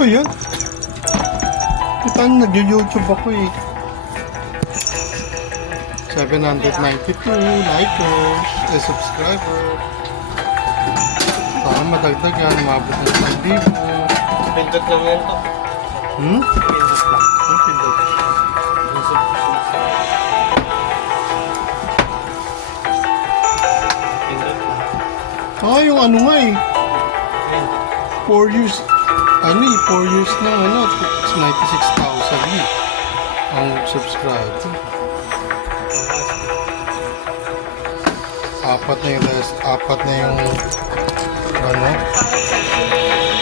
ba yan? Kita nyo, nag-YouTube ako eh. 792 likers, subscriber. Baka madagdagan, umabot ng 1,000. Pindot lang yan to. Pindot lang. Ang pindot. Pindot lang. Yung ano nga eh. 4 years. 4 years na it's 96,000 eh. Ang subscriber. Apat na yung